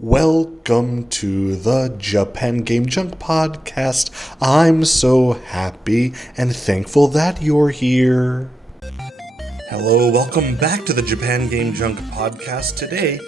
Welcome to the Japan Game Junk podcast. I'm so happy and thankful that you're here. Hello, welcome back to the Japan Game Junk podcast. Today,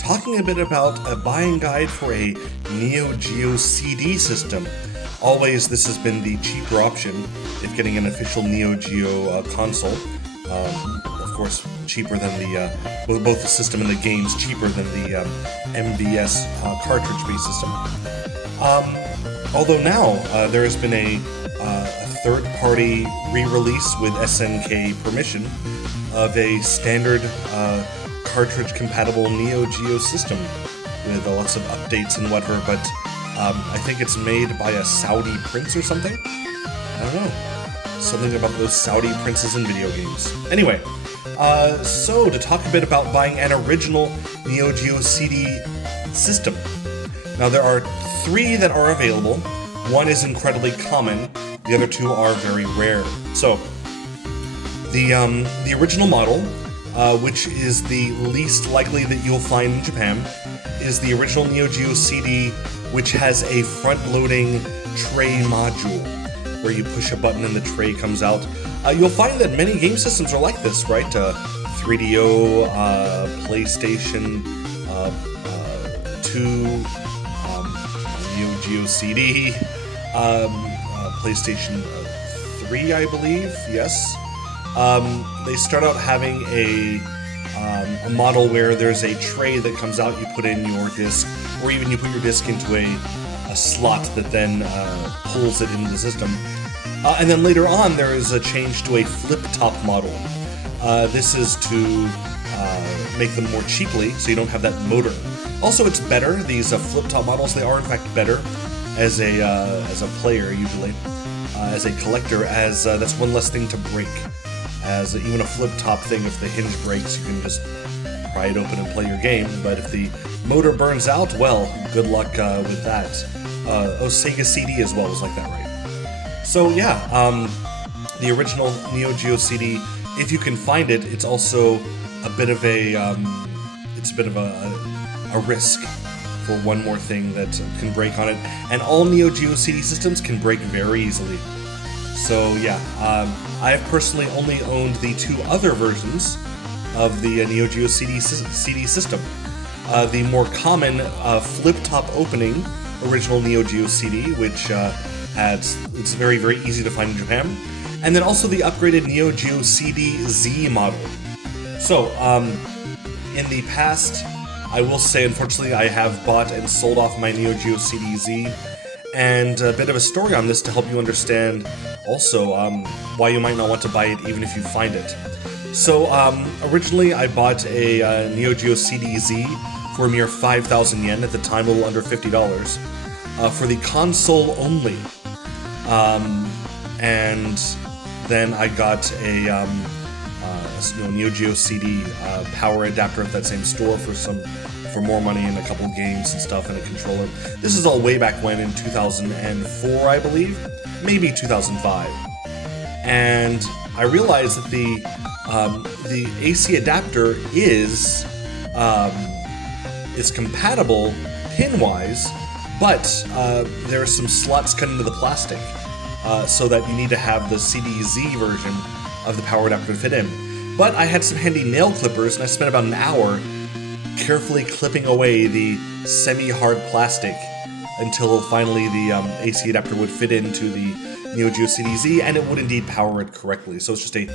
talking a bit about a buying guide for a Neo Geo CD system. Always, this has been the cheaper option if getting an official Neo Geo console. Of course, cheaper than both the system and the games, cheaper than the MVS cartridge-based system. Although now there has been a third-party re-release with SNK permission of a standard cartridge-compatible Neo Geo system with lots of updates and whatever, but I think it's made by a Saudi prince or something? I don't know. Something about those Saudi princes in video games. Anyway, so to talk a bit about buying an original Neo Geo CD system. Now there are three that are available. One is incredibly common. The other two are very rare. So the original model, which is the least likely that you'll find in Japan, is the original Neo Geo CD, which has a front-loading tray module, where you push a button and the tray comes out. You'll find that many game systems are like this, right? 3DO, PlayStation 2, Neo Geo CD, PlayStation 3, I believe, yes. They start out having a model where there's a tray that comes out, you put in your disc, or even you put your disc into a slot that then pulls it into the system. And then later on, there is a change to a flip-top model. This is to make them more cheaply, so you don't have that motor. Also, it's better. These flip-top models, they are in fact better as a player usually, as a collector, as that's one less thing to break. As even a flip-top thing, if the hinge breaks, you can just pry it open and play your game. But if the motor burns out, well, good luck with that. Sega CD as well was like that, right? So yeah, the original Neo Geo CD, if you can find it, it's also a bit of a risk for one more thing that can break on it. And all Neo Geo CD systems can break very easily. So yeah, I have personally only owned the two other versions of the Neo Geo CD system. The more common flip-top opening original Neo Geo CD, which it's very, very easy to find in Japan, and then also the upgraded Neo Geo CD Z model. So, in the past, I will say, unfortunately, I have bought and sold off my Neo Geo CD Z, and a bit of a story on this to help you understand also why you might not want to buy it even if you find it. So, originally I bought a Neo Geo CD Z for a mere 5,000 yen, at the time a little under $50, for the console only. And then I got a Neo Geo CD power adapter at that same store for more money and a couple games and stuff and a controller. This is all way back when, in 2004, I believe, maybe 2005. And I realized that the AC adapter is compatible pin-wise, but there are some slots cut into the plastic, so that you need to have the CD-Z version of the power adapter to fit in. But I had some handy nail clippers, and I spent about an hour carefully clipping away the semi-hard plastic until finally the AC adapter would fit into the Neo Geo CD-Z, and it would indeed power it correctly. So it's just a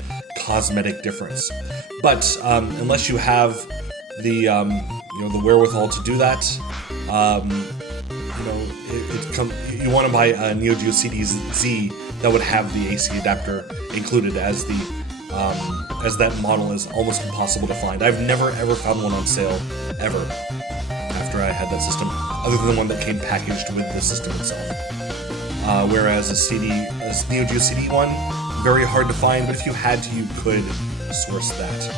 cosmetic difference. But unless you have the wherewithal to do that, you want to buy a Neo Geo CD-Z that would have the AC adapter included, as that model is almost impossible to find. I've never ever found one on sale, ever, after I had that system, other than the one that came packaged with the system itself. Whereas a Neo Geo CD one, very hard to find, but if you had to, you could source that.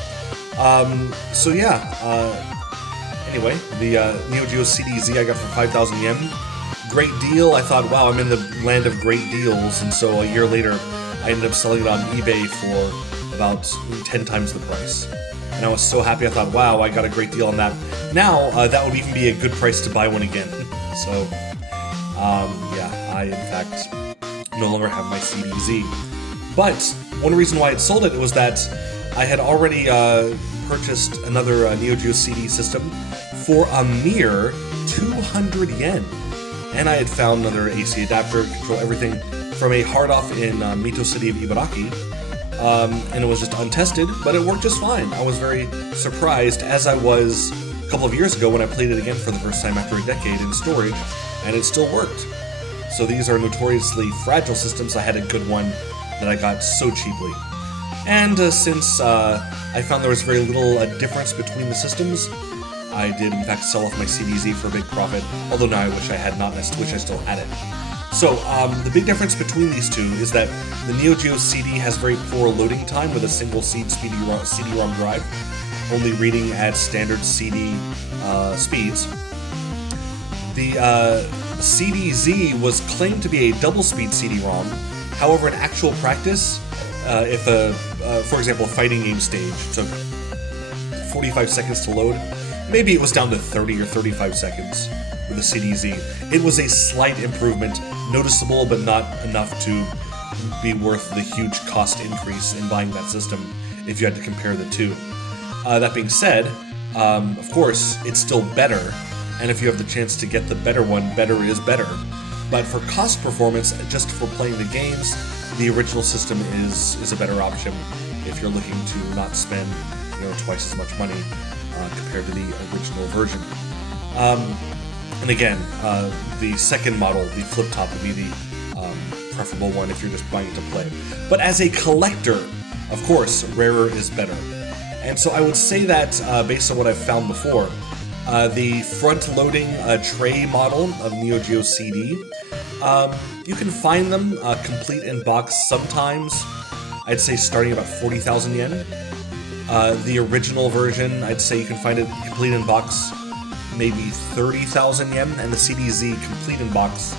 So yeah, anyway, the Neo Geo CD-Z I got for 5,000 yen. Great deal. I thought, wow, I'm in the land of great deals, and so a year later, I ended up selling it on eBay for about 10 times the price. and I was so happy. I thought, wow, I got a great deal on that. Now, that would even be a good price to buy one again. So, yeah, I, in fact, no longer have my CDZ. But one reason why I had sold it was that I had already purchased another Neo Geo CD system for a mere 200 yen. And I had found another AC adapter, control everything from a hard-off in Mito City of Ibaraki. And it was just untested, but it worked just fine. I was very surprised, as I was a couple of years ago when I played it again for the first time after a decade in storage, and it still worked. So these are notoriously fragile systems. I had a good one that I got so cheaply. And since I found there was very little difference between the systems, I did in fact sell off my CDZ for a big profit, although now I wish I had not, I wish I still had it. So, the big difference between these two is that the Neo Geo CD has very poor loading time with a single CD-ROM drive, only reading at standard CD speeds. The CDZ was claimed to be a double-speed CD-ROM. However, in actual practice, if for example, a fighting game stage took 45 seconds to load, maybe it was down to 30 or 35 seconds with the CDZ. It was a slight improvement, noticeable but not enough to be worth the huge cost increase in buying that system if you had to compare the two. That being said, of course, it's still better, and if you have the chance to get the better one, better is better. But for cost performance, just for playing the games, the original system is a better option if you're looking to not spend twice as much money compared to the original version. And again, the second model, the flip top, would be the preferable one if you're just buying it to play. But as a collector, of course, rarer is better. And so I would say that, based on what I've found before, the front-loading tray model of Neo Geo CD, you can find them complete in box sometimes. I'd say starting about 40,000 yen. The original version, I'd say you can find it complete in box maybe 30,000 yen, and the CDZ complete in box.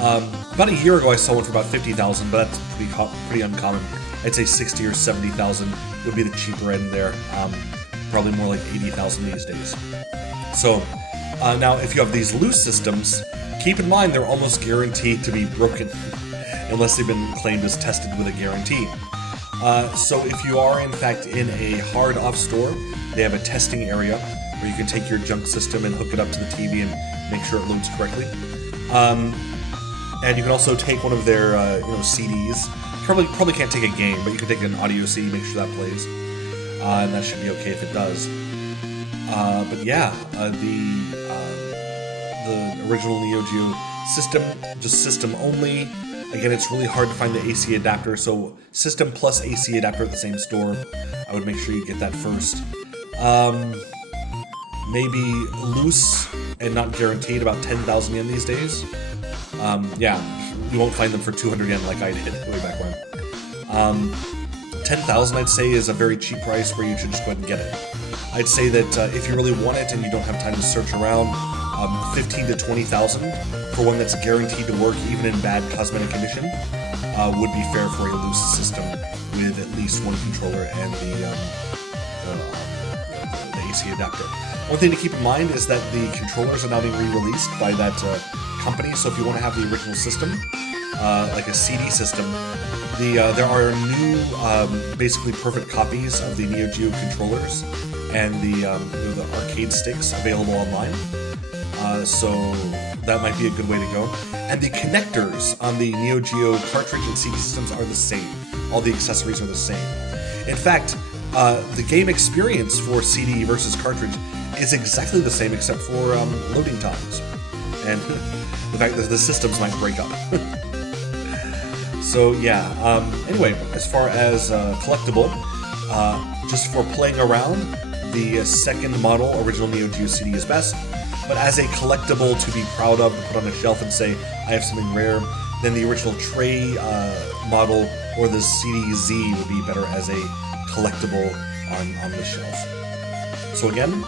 About a year ago I saw one for about 50,000, but that's pretty uncommon. I'd say 60 or 70,000 would be the cheaper end there. Probably more like 80,000 these days. So now if you have these loose systems, keep in mind they're almost guaranteed to be broken unless they've been claimed as tested with a guarantee. So if you are in fact in a hard-off store, they have a testing area where you can take your junk system and hook it up to the TV and make sure it loads correctly. And you can also take one of their CDs. Probably can't take a game, but you can take an audio CD, make sure that plays, and that should be okay if it does. But yeah, the original Neo Geo system, just system only. Again, it's really hard to find the AC adapter, so system plus AC adapter at the same store. I would make sure you get that first. Maybe loose and not guaranteed, about 10,000 yen these days. Yeah, you won't find them for 200 yen like I did way back when. 10,000 I'd say is a very cheap price where you should just go ahead and get it. I'd say that if you really want it and you don't have time to search around, 15 to 20,000 for one that's guaranteed to work even in bad cosmetic condition would be fair for a loose system with at least one controller and the AC adapter. One thing to keep in mind is that the controllers are now being re-released by that company, so if you want to have the original system, like a CD system, there are new, basically perfect copies of the Neo Geo controllers and the arcade sticks available online. So that might be a good way to go. And the connectors on the Neo Geo cartridge and CD systems are the same. All the accessories are the same. In fact, the game experience for CD versus cartridge is exactly the same except for loading times. And the fact that the systems might break up. So yeah, anyway, as far as collectible, just for playing around, the second model, original Neo Geo CD, is best. But as a collectible to be proud of, to put on a shelf and say, I have something rare, then the original tray model or the CDZ would be better as a collectible on the shelf. So again,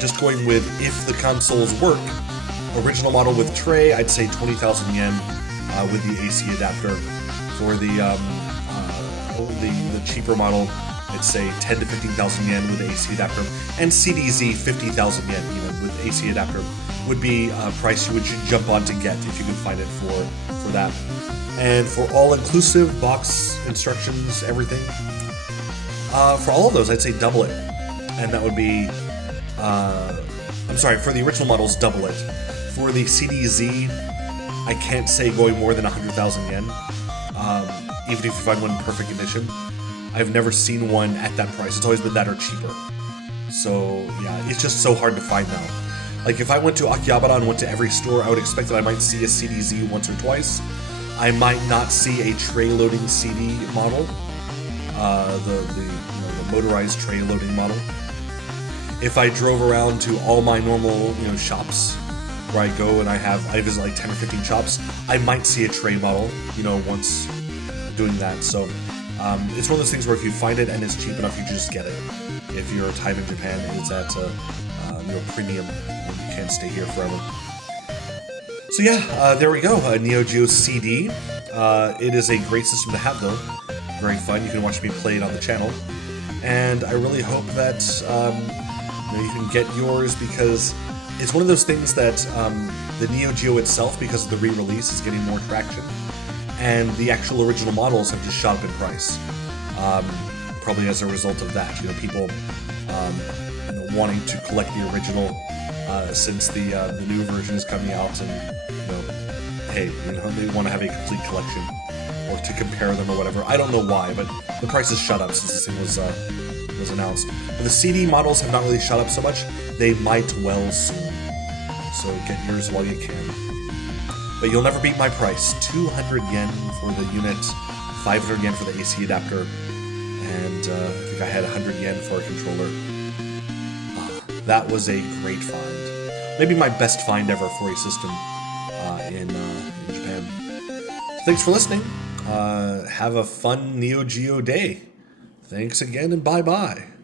just going with if the consoles work, original model with tray, I'd say 20,000 yen with the AC adapter. For the cheaper model, I'd I'd say 10 to 15,000 yen with the AC adapter, and CDZ 50,000 yen even with AC adapter would be a price you would jump on to get if you can find it for that. And for all-inclusive box instructions, everything, for all of those, I'd say double it, and that would be. I'm sorry, for the original models, double it. For the CDZ, I can't say going more than 100,000 yen, even if you find one in perfect condition. I've never seen one at that price. It's always been that or cheaper. So, yeah, it's just so hard to find now. Like, if I went to Akihabara and went to every store, I would expect that I might see a CDZ once or twice. I might not see a tray-loading CD model, the motorized tray-loading model. If I drove around to all my normal, shops where I go and I visit like 10 or 15 shops, I might see a tray model, once doing that. So it's one of those things where if you find it and it's cheap enough, you just get it. If your time in Japan is at premium, you can't stay here forever. So yeah, there we go, Neo Geo CD. It is a great system to have though. Very fun. You can watch me play it on the channel. And I really hope that you can get yours, because it's one of those things that the Neo Geo itself, because of the re-release, is getting more traction, and the actual original models have just shot up in price. Probably as a result of that, people wanting to collect the original since the new version is coming out, and hey, they want to have a complete collection or to compare them or whatever. I don't know why, but the price has shot up since this thing was announced. But the CD models have not really shot up so much. They might well soon. So get yours while you can. But you'll never beat my price. 200 yen for the unit, 500 yen for the AC adapter, and I think I had 100 yen for a controller. That was a great find. Maybe my best find ever for a system in Japan. So thanks for listening. Have a fun Neo Geo day. Thanks again, and bye-bye.